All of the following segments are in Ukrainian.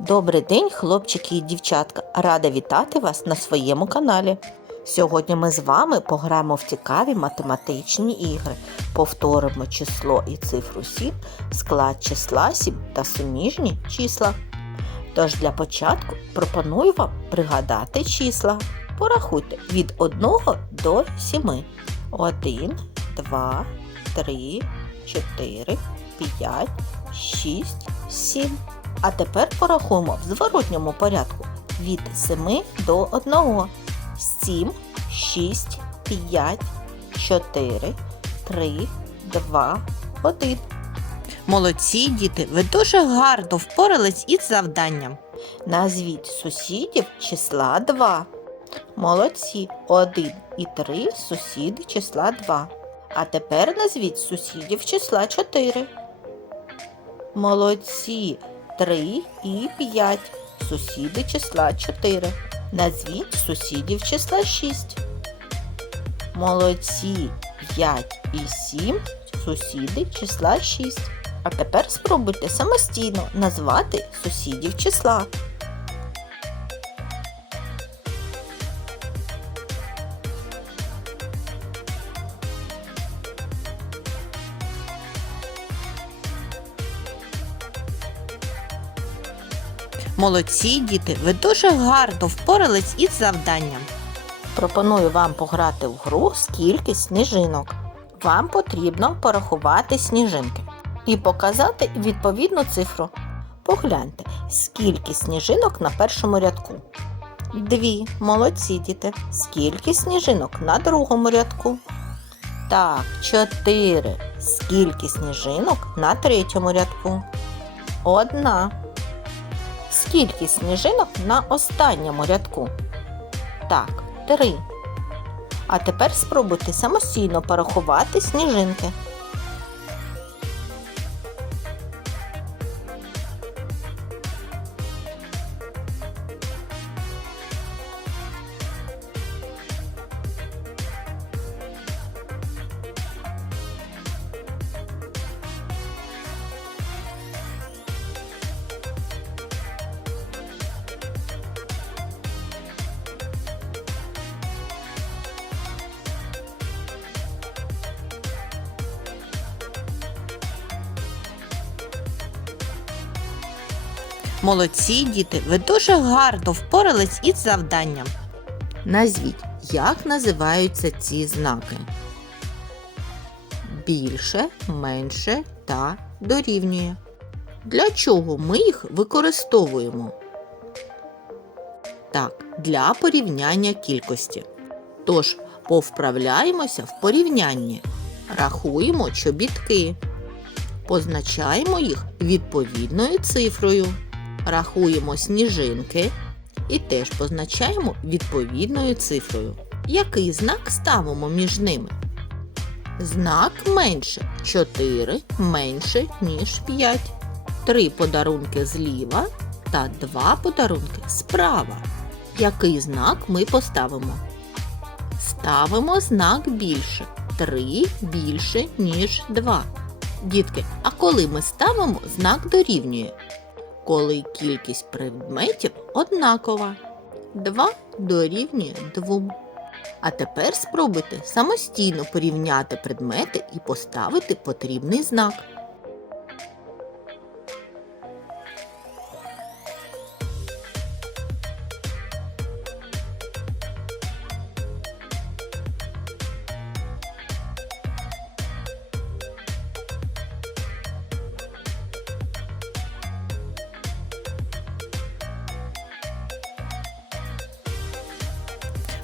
Добрий день, хлопчики і дівчатка! Рада вітати вас на своєму каналі. Сьогодні ми з вами пограємо в цікаві математичні ігри, повторимо число і цифру 7, склад числа 7 та суміжні числа. Тож для початку пропоную вам пригадати числа. Порахуйте від 1 до 7. 1, 2, 3, 4, 5, 6, 7. А тепер порахуємо в зворотньому порядку від 7 до 1. 7, 6, 5, 4, 3, 2, 1. Молодці, діти, ви дуже гарно впорались із завданням. Назвіть сусідів числа 2. Молодці, 1 і 3 сусіди числа 2. А тепер назвіть сусідів числа 4. Молодці, 3 і 5 сусіди числа 4. Назвіть сусідів числа 6. Молодці 5 і 7 сусіди числа 6. А тепер спробуйте самостійно назвати сусідів числа. Молодці, діти, ви дуже гарно впорались із завданням. Пропоную вам пограти в гру скільки сніжинок. Вам потрібно порахувати сніжинки і показати відповідну цифру. Погляньте, скільки сніжинок на першому рядку. Дві. Молодці, діти. Скільки сніжинок на другому рядку? Так, чотири. Скільки сніжинок на третьому рядку? Одна. Скільки сніжинок на останньому рядку? Так, три. А тепер спробуйте самостійно порахувати сніжинки. Молодці, діти, ви дуже гарно впорались із завданням. Назвіть, як називаються ці знаки? Більше, менше та дорівнює. Для чого ми їх використовуємо? Так, для порівняння кількості. Тож, повправляємося в порівнянні. Рахуємо чобітки. Позначаємо їх відповідною цифрою. Рахуємо сніжинки і теж позначаємо відповідною цифрою. Який знак ставимо між ними? Знак менше 4 менше, ніж 5. Три подарунки зліва та два подарунки справа. Який знак ми поставимо? Ставимо знак більше. 3 більше, ніж 2. Дітки, а коли ми ставимо знак дорівнює? Коли кількість предметів однакова. 2 дорівнює 2. А тепер спробуйте самостійно порівняти предмети і поставити потрібний знак.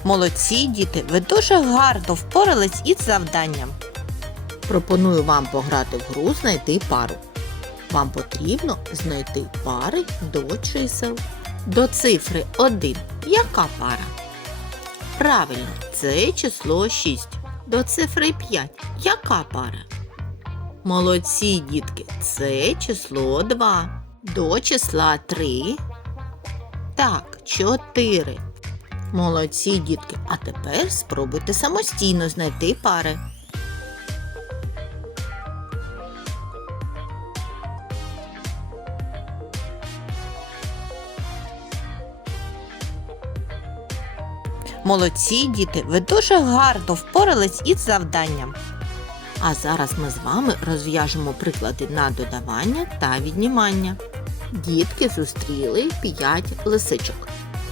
Молодці, діти, ви дуже гарно впорались із завданням. Пропоную вам пограти в гру знайти пару. Вам потрібно знайти пари до чисел. До цифри 1. Яка пара? Правильно, це число 6. До цифри 5. Яка пара? Молодці, дітки, це число 2. До числа 3. Так, 4. Молодці дітки, а тепер спробуйте самостійно знайти пари. Молодці діти, ви дуже гарно впорались із завданням. А зараз ми з вами розв'яжемо приклади на додавання та віднімання. Дітки зустріли 5 лисичок.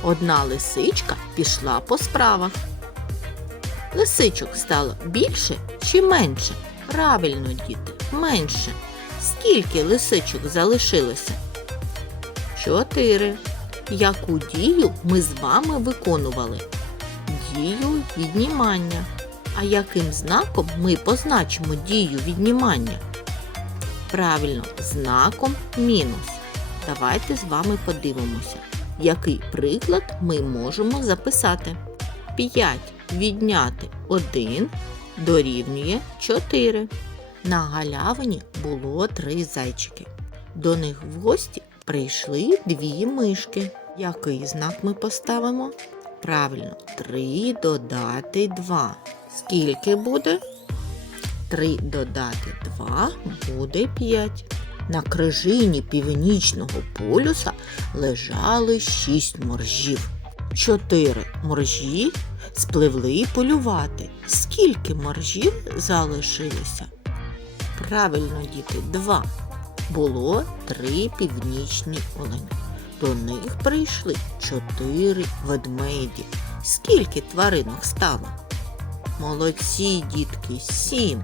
Одна лисичка пішла по справах. Лисичок стало більше чи менше? Правильно, діти, менше. Скільки лисичок залишилося? Чотири. Яку дію ми з вами виконували? Дію віднімання. А яким знаком ми позначимо дію віднімання? Правильно, знаком мінус. Давайте з вами подивимося, який приклад ми можемо записати. 5 відняти 1 дорівнює 4. На галявині було три зайчики. До них в гості прийшли дві мишки. Який знак ми поставимо? Правильно, 3 додати 2. Скільки буде? 3 додати 2 буде 5. На крижині північного полюса лежали 6 моржів. Чотири моржі спливли полювати. Скільки моржів залишилося? Правильно, діти, два. Було три північні олені. До них прийшли чотири ведмеді. Скільки тваринок стало? Молодці, дітки, сім.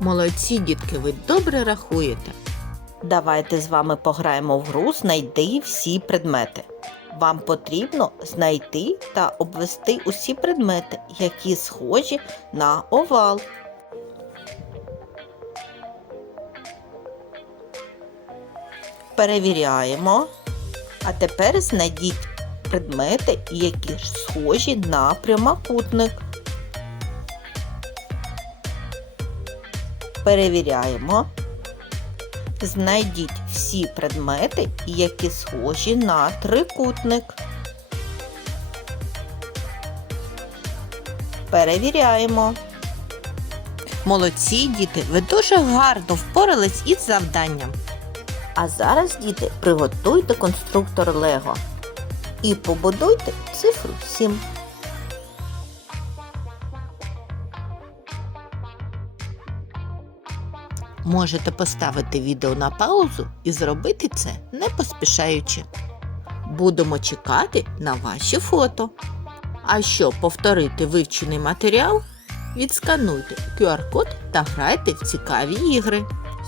Молодці, дітки, ви добре рахуєте. Давайте з вами пограємо в гру Знайди всі предмети. Вам потрібно знайти та обвести усі предмети, які схожі на овал. Перевіряємо. А тепер знайдіть предмети, які ж схожі на прямокутник. Перевіряємо. Знайдіть всі предмети, які схожі на трикутник. Перевіряємо. Молодці, діти, ви дуже гарно впорались із завданням. А зараз, діти, приготуйте конструктор Лего і побудуйте цифру 7. Можете поставити відео на паузу і зробити це не поспішаючи. Будемо чекати на ваші фото. А щоб повторити вивчений матеріал, відскануйте QR-код та грайте в цікаві ігри.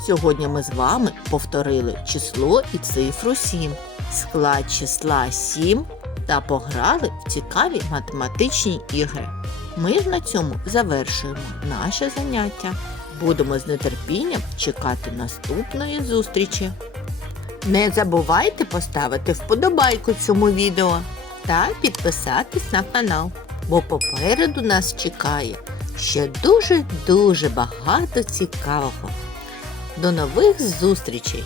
Сьогодні ми з вами повторили число і цифру 7, склад числа 7 та пограли в цікаві математичні ігри. Ми ж на цьому завершуємо наше заняття. Будемо з нетерпінням чекати наступної зустрічі. Не забувайте поставити вподобайку цьому відео та підписатись на канал, бо попереду нас чекає ще дуже-дуже багато цікавого. До нових зустрічей!